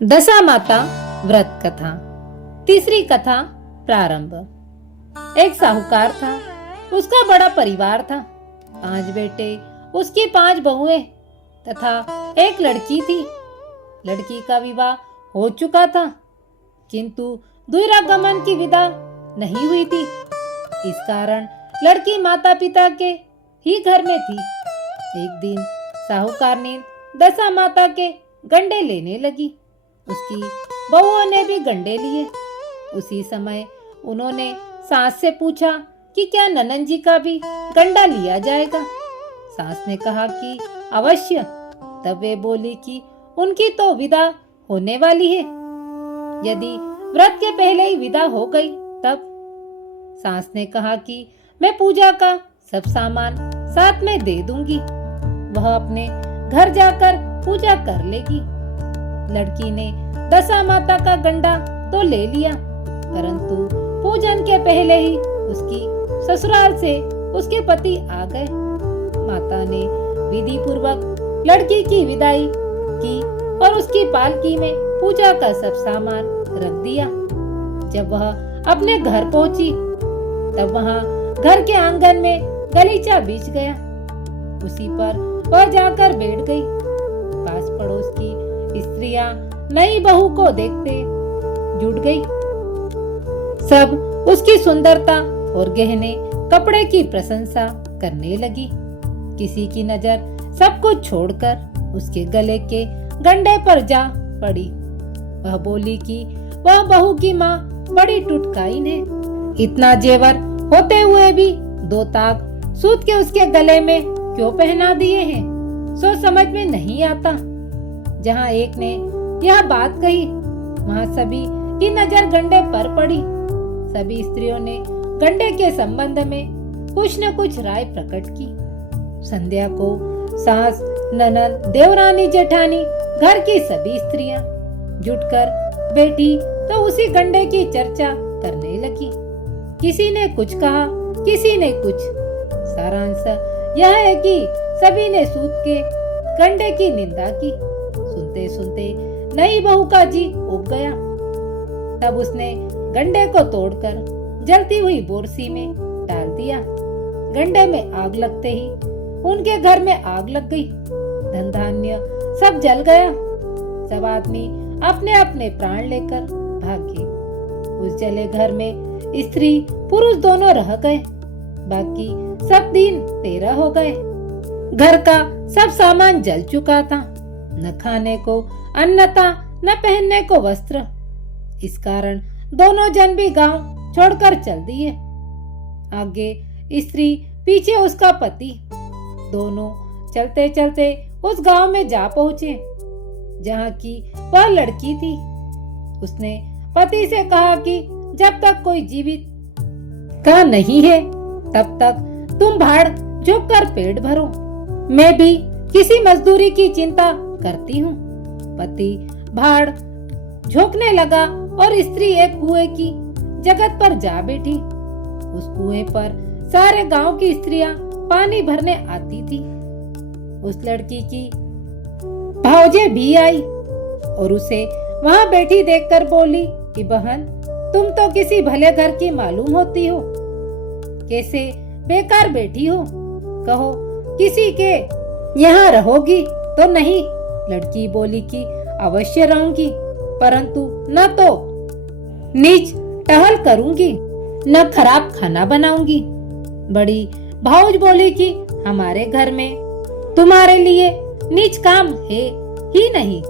दशा माता व्रत कथा। तीसरी कथा प्रारंभ। एक साहूकार था, उसका बड़ा परिवार था। 5 बेटे, उसकी 5 बहुएं तथा एक लड़की थी। लड़की का विवाह हो चुका था, किंतु दुरागमन की विदा नहीं हुई थी। इस कारण लड़की माता पिता के ही घर में थी। एक दिन साहूकार ने दशा माता के गंडे लेने लगी। उसकी बहुओं ने भी गंडे लिए। उसी समय उन्होंने सास से पूछा कि क्या ननंद जी का भी गंडा लिया जाएगा। सास ने कहा कि अवश्य। तब वे बोली कि उनकी तो विदा होने वाली है, यदि व्रत के पहले ही विदा हो गई तब। सास ने कहा कि मैं पूजा का सब सामान साथ में दे दूंगी, वह अपने घर जाकर पूजा कर लेगी। लड़की ने दशा माता का गंडा तो ले लिया, परंतु पूजन के पहले ही उसकी ससुराल से उसके पति आ गए। माता ने विधि पूर्वक लड़की की विदाई की और उसकी पालकी में पूजा का सब सामान रख दिया। जब वह अपने घर पहुंची तब वहां घर के आंगन में गलीचा बिछ गया। उसी पर वह जाकर बैठ गई। पास पड़ोस की स्त्रियां नई बहू को देखते जुट गई। सब उसकी सुंदरता और गहने कपड़े की प्रशंसा करने लगी। किसी की नजर सब कुछ छोड़कर उसके गले के गंडे पर जा पड़ी। वह बोली कि वह बहू की माँ बड़ी टुटकाइन है। इतना जेवर होते हुए भी 2 ताग सूत के उसके गले में क्यों पहना दिए हैं, सो समझ में नहीं आता। जहाँ एक ने यह बात कही, वहाँ सभी की नजर गंडे पर पड़ी। सभी स्त्रियों ने गंडे के संबंध में कुछ न कुछ राय प्रकट की। संध्या को सास, ननद, देवरानी, जेठानी, घर की सभी स्त्रियां जुटकर बैठी तो उसी गंडे की चर्चा करने लगी। किसी ने कुछ कहा, किसी ने कुछ। सारांश यह है कि सभी ने सूत के गंडे की निंदा की। सुनते सुनते नई बहू का जी उब गया। तब उसने गंडे को तोड़कर जलती हुई बोरसी में डाल दिया। गंडे में आग लगते ही उनके घर में आग लग गई। धन धान्य सब जल गया। सब आदमी अपने अपने प्राण लेकर भागे। उस जले घर में स्त्री पुरुष दोनों रह गए। बाकी सब दिन 13 हो गए। घर का सब सामान जल चुका था। न खाने को अन्न था, न पहनने को वस्त्र। इस कारण दोनों जन भी गांव छोड़कर चल दिए। आगे स्त्री, पीछे उसका पति। दोनों चलते चलते उस गांव में जा पहुंचे जहां की वह लड़की थी। उसने पति से कहा कि जब तक कोई जीवित का नहीं है तब तक तुम भाड़ झुक कर पेट भरो। मैं भी किसी मजदूरी की चिंता करती हूँ। पति भाड़ झोंकने लगा और स्त्री एक कुएं की जगत पर जा बैठी। उस कुएं पर सारे गांव की स्त्रियां पानी भरने आती थी। उस लड़की की भावजे भी आई और उसे वहां बैठी देखकर बोली कि बहन, तुम तो किसी भले घर की मालूम होती हो, कैसे बेकार बैठी हो? कहो किसी के यहाँ रहोगी तो नहीं? लड़की बोली कि अवश्य रहूंगी, परंतु न तो नीच टहल करूंगी, न खराब खाना बनाऊंगी। बड़ी भाऊज बोली कि हमारे घर में तुम्हारे लिए नीच काम है ही नहीं।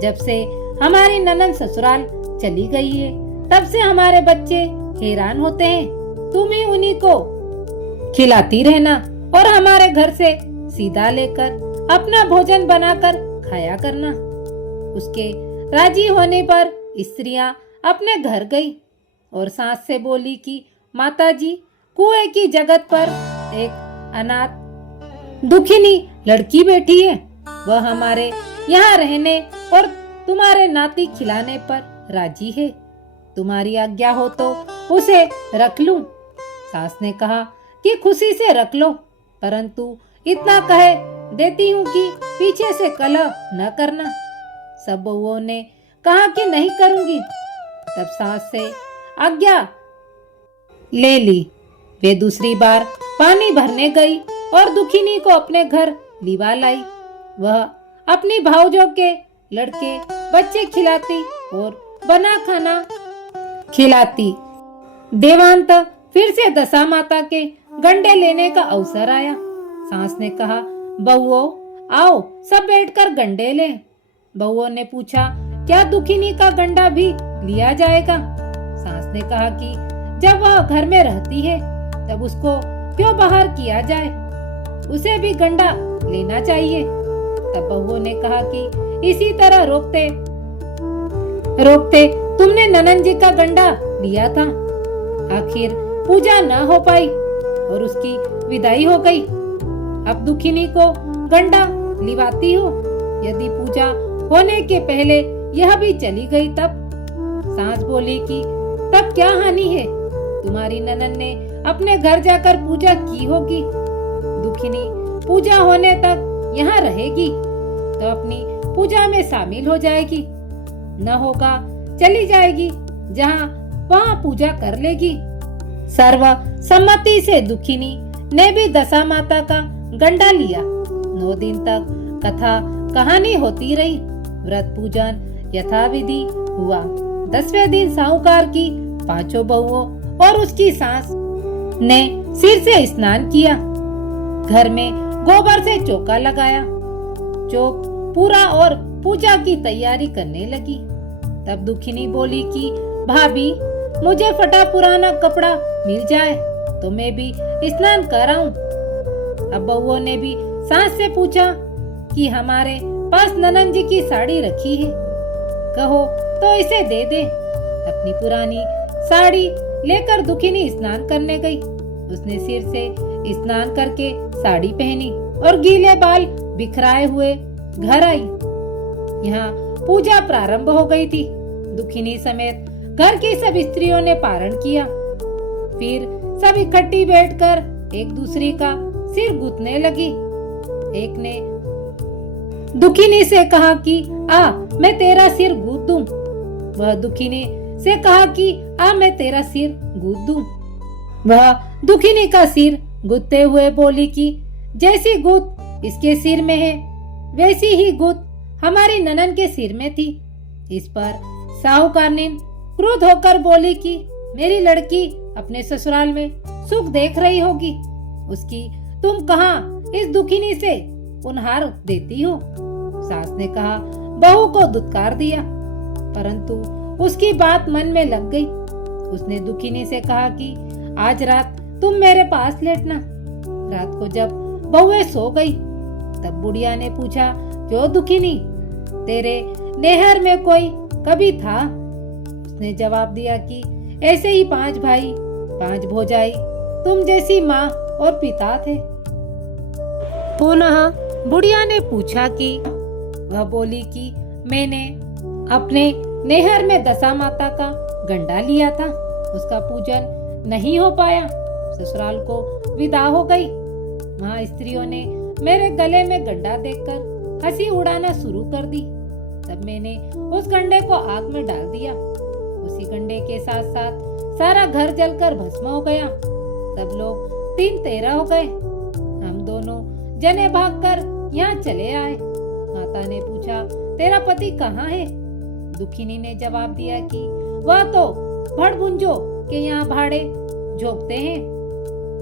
जब से हमारी ननंद ससुराल चली गई है तब से हमारे बच्चे हैरान होते हैं। तुम ही उन्हीं को खिलाती रहना और हमारे घर से सीधा लेकर अपना भोजन बनाकर खाया करना। उसके राजी होने पर स्त्रियां अपने घर गई और सास से बोली कि माताजी, कुएं की जगत पर एक अनाथ दुखिनी लड़की बैठी है। वह हमारे यहाँ रहने और तुम्हारे नाती खिलाने पर राजी है। तुम्हारी आज्ञा हो तो उसे रख लूं। सास ने कहा कि खुशी से रख लो, परंतु इतना कहे देती हूँ कि पीछे से कलह न करना। सब बहुओं ने कहा कि नहीं करूंगी। तब सास से आज्ञा ले ली। वे दूसरी बार पानी भरने गई और दुखिनी को अपने घर लिवा लाई। वह अपनी भाउजों के लड़के बच्चे खिलाती और बना खाना खिलाती। देवांत फिर से दशा माता के गंडे लेने का अवसर आया। सास ने कहा, बहुओं आओ सब बैठकर गंडे लें। बहुओं ने पूछा, क्या दुखिनी का गंडा भी लिया जाएगा? सास ने कहा कि जब वह घर में रहती है तब उसको क्यों बाहर किया जाए, उसे भी गंडा लेना चाहिए। तब बहुओं ने कहा कि इसी तरह रोकते रोकते तुमने ननंद जी का गंडा लिया था। आखिर पूजा न हो पाई और उसकी विदाई हो गई। अब दुखिनी को गंडा लिवाती हो। यदि पूजा होने के पहले यह भी चली गई तब? सास बोली कि तब क्या हानि है, तुम्हारी ननंद ने अपने घर जाकर पूजा की होगी। दुखिनी पूजा होने तक यहाँ रहेगी तो अपनी पूजा में शामिल हो जाएगी, न होगा चली जाएगी जहाँ वहाँ पूजा कर लेगी। सर्व सम्मति से दुखिनी ने भी दशा माता का गंडा लिया। 9 दिन तक कथा कहानी होती रही। व्रत पूजन यथाविधि हुआ। 10वें दिन साहूकार की 5 बहुओं और उसकी सास ने सिर से स्नान किया। घर में गोबर से चौका लगाया। चौक पूरा और पूजा की तैयारी करने लगी। तब दुखिनी बोली कि भाभी, मुझे फटा पुराना कपड़ा मिल जाए तो मैं भी स्नान कर आऊं। अब बहुओं ने भी सास से पूछा कि हमारे पास ननंद जी की साड़ी रखी है, कहो तो इसे दे दे। अपनी पुरानी साड़ी लेकर दुखिनी स्नान करने गई। उसने सिर से स्नान करके साड़ी पहनी और गीले बाल बिखराए हुए घर आई। यहाँ पूजा प्रारंभ हो गई थी। दुखिनी समेत घर की सब स्त्रियों ने पारण किया। फिर सब इकट्ठी बैठकर एक दूसरी का सिर गूंथने लगी। एक ने दुखिनी से कहा कि आ मैं तेरा सिर गूंथ दूं। वह दुखिनी से कहा कि आ मैं तेरा सिर गूंथ दूं। वह दुखिनी का सिर गूंथते हुए बोली कि जैसी गूंथ इसके सिर में है वैसी ही गूंथ हमारी ननन के सिर में थी। इस पर साहूकारनी क्रोध होकर बोली कि मेरी लड़की अपने ससुराल में सुख देख रही होगी, उसकी तुम कहाँ इस दुखिनी से उनहार देती हो। सास ने कहा, बहू को दुत्कार दिया, परंतु उसकी बात मन में लग गई। उसने दुखिनी से कहा कि आज रात तुम मेरे पास लेटना। रात को जब बहुएं सो गई तब बुढ़िया ने पूछा, क्यों दुखिनी, तेरे नेहर में कोई कभी था? उसने जवाब दिया कि ऐसे ही 5 भाई 5 भौजाई तुम जैसी माँ और पिता थे। पुनः बुढ़िया ने पूछा कि वह बोली कि मैंने अपने नेहर में दशा माता का गंडा लिया था, उसका पूजन नहीं हो पाया, ससुराल को विदा हो गई। वहाँ स्त्रियों ने मेरे गले में गंडा देखकर हंसी उड़ाना शुरू कर दी। तब मैंने उस गंडे को आग में डाल दिया। उसी गंडे के साथ साथ सारा घर जलकर भस्म हो गया। सब लोग 3-13 हो गए। हम दोनों जने भागकर यहाँ चले आए। माता ने पूछा, तेरा पति कहाँ है? दुखिनी ने जवाब दिया कि वह तो भड़भुंजो के यहाँ भाड़े झोंकते हैं।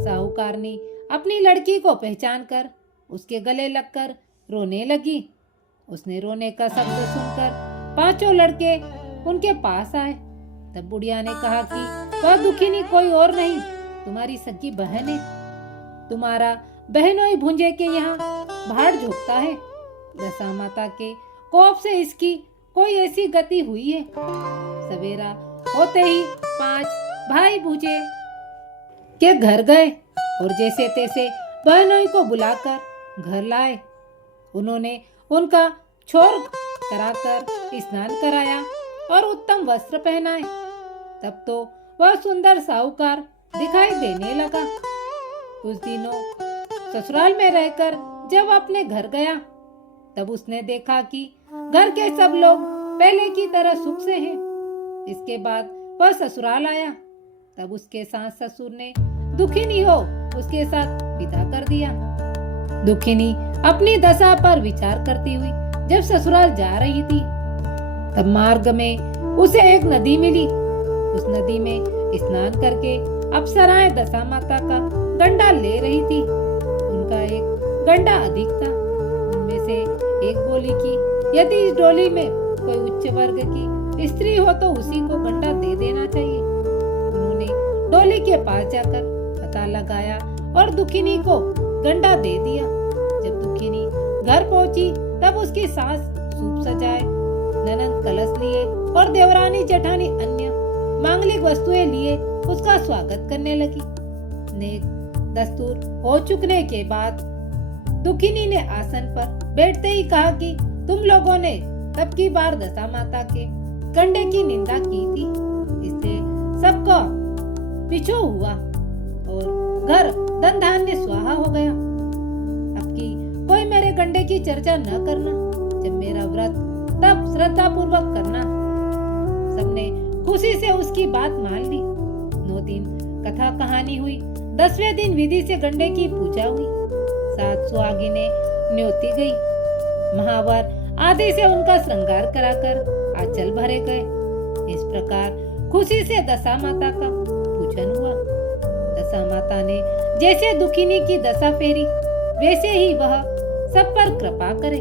साहूकारनी अपनी लड़की को पहचान कर उसके गले लगकर रोने लगी। उसने रोने का शब्द सुनकर 5 लड़के उनके पास आए। तब बुढ़िया ने कहा कि वह दुखिनी कोई और नहीं, तुम्हारी सगी बहन है। तुम्हारा बहनोई भुंजे के यहाँ भाड़ झोंकता है। दशा माता के कोप से इसकी कोई ऐसी गति हुई है। सवेरा होते ही 5 भाई भुंजे के घर गए और जैसे तैसे बहनोई को बुलाकर घर लाए। उन्होंने उनका छोर कराकर स्नान कराया और उत्तम वस्त्र पहनाए। तब तो वह सुंदर साहूकार दिखाई देने लगा। कुछ दिनों ससुराल में रहकर जब अपने घर गया तब उसने देखा कि घर के सब लोग पहले की तरह सुख से हैं। इसके बाद वह ससुराल आया, तब उसके सास ससुर ने दुखिनी हो उसके साथ विदा कर दिया। दुखिनी अपनी दशा पर विचार करती हुई जब ससुराल जा रही थी, तब मार्ग में उसे एक नदी मिली। उस नदी में स्नान करके अप्सराएं दशा माता का गंडा ले रही थी। उनका एक गंडा अधिक था। उनमें से एक बोली कि यदि इस डोली में कोई उच्च वर्ग की स्त्री हो तो उसी को गंडा दे देना चाहिए। उन्होंने डोली के पास जाकर पता लगाया और दुखिनी को गंडा दे दिया। जब दुखिनी घर पहुंची तब उसकी सास सूप सजाए, ननद कलश लिए और देवरानी जेठानी अन्य मांगलिक वस्तुएं लिए उसका स्वागत करने लगी। नेक दस्तूर हो चुकने के बाद दुखिनी ने आसन पर बैठते ही कहा कि तुम लोगों ने तब की बार दशा माता के गंडे की निंदा की थी, इससे सबका पिछो हुआ और घर धन धान्य स्वाहा हो गया। अब की कोई मेरे गंडे की चर्चा न करना। जब मेरा व्रत तब श्रद्धा पूर्वक करना। सबने खुशी से उसकी बात मान ली। 9 दिन कथा कहानी हुई। 10वें दिन विधि से गंडे की पूजा हुई। 7 सुहागिनें न्योती गई। महावर आदि से उनका श्रृंगार कराकर आंचल भरे गए। इस प्रकार खुशी से दशा माता का पूजन हुआ। दशा माता ने जैसे दुखिनी की दशा फेरी, वैसे ही वह सब पर कृपा करे।